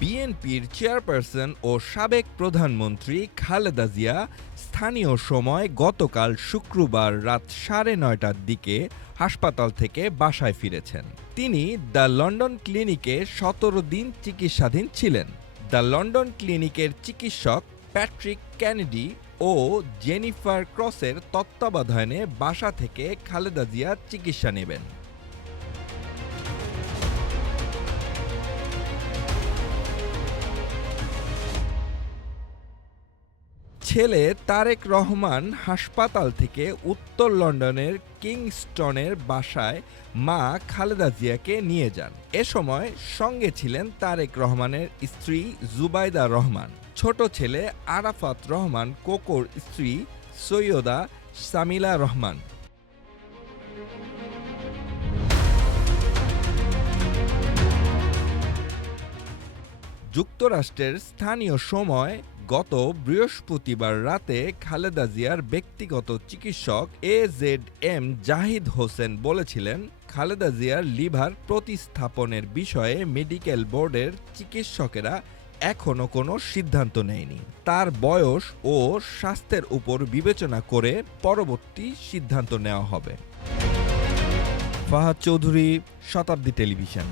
বিএনপির চেয়ারপারসন ও সাবেক প্রধানমন্ত্রী খালেদা জিয়া স্থানীয় সময় গতকাল শুক্রবার রাত সাড়ে নয়টার দিকে হাসপাতাল থেকে বাসায় ফিরেছেন। তিনি দ্য লন্ডন ক্লিনিকে সতেরো দিন চিকিৎসাধীন ছিলেন। দ্য লন্ডন ক্লিনিকের চিকিৎসক প্যাট্রিক ক্যানেডি ও জেনিফার ক্রসের তত্ত্বাবধানে বাসা থেকে খালেদা জিয়া চিকিৎসা নেবেন। ছেলে তারেক রহমান হাসপাতাল থেকে উত্তর লন্ডনের কিংস্টনের বাসায় মা খালেদা জিয়াকে নিয়ে যান। এ সময় সঙ্গে ছিলেন তারেক রহমানের স্ত্রী জুবাইদা রহমান। ছোট ছেলে আরাফাত রহমান, কোকোর স্ত্রী সৈয়দা সামিলা রহমান। যুক্তরাষ্ট্রের স্থানীয় সময় গত বৃহস্পতিবার রাতে খালেদা জিয়ার ব্যক্তিগত চিকিৎসক A Z M Zahid Hossain বলেছিলেন, খালেদা জিয়ার লিভার প্রতিস্থাপনের বিষয়ে মেডিকেল বোর্ডের চিকিৎসকেরা এখনও কোনো সিদ্ধান্ত নেয়নি। তার বয়স ও স্বাস্থ্যের উপর বিবেচনা করে পরবর্তী সিদ্ধান্ত নেওয়া হবে। ফাহাদ চৌধুরী, শতাব্দী টেলিভিশন।